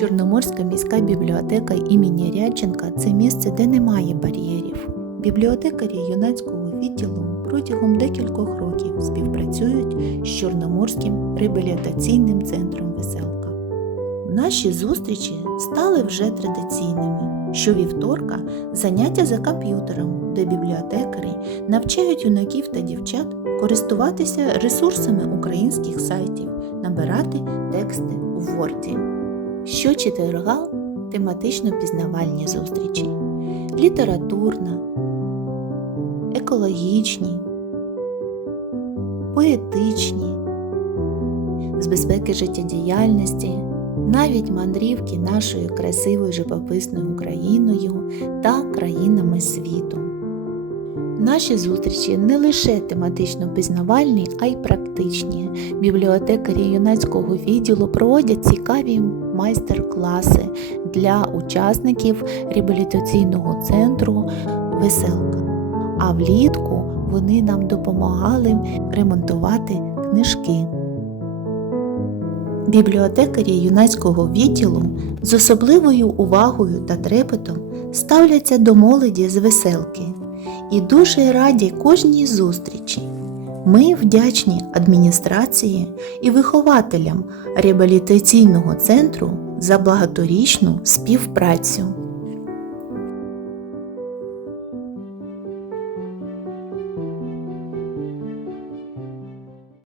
Чорноморська міська бібліотека імені Рядченка це місце, де немає бар'єрів. Бібліотекарі юнацького відділу протягом декількох років співпрацюють з Чорноморським реабілітаційним центром Веселка. Наші зустрічі стали вже традиційними. Щовівторка заняття за комп'ютером, де бібліотекарі навчають юнаків та дівчат користуватися ресурсами українських сайтів, набирати тексти у Word. Щочетверга тематично пізнавальні зустрічі, літературна, екологічні, поетичні, з безпеки життєдіяльності, навіть мандрівки нашою красивою живописною Україною та країнами світу. Наші зустрічі не лише тематично пізнавальні, а й практичні. Бібліотекарі юнацького відділу проводять цікаві майстер-класи для учасників реабілітаційного центру Веселка. А влітку вони нам допомагали ремонтувати книжки. Бібліотекарі юнацького відділу з особливою увагою та трепетом ставляться до молоді з веселки і дуже раді кожній зустрічі. Ми вдячні адміністрації і вихователям реабілітаційного центру за багаторічну співпрацю.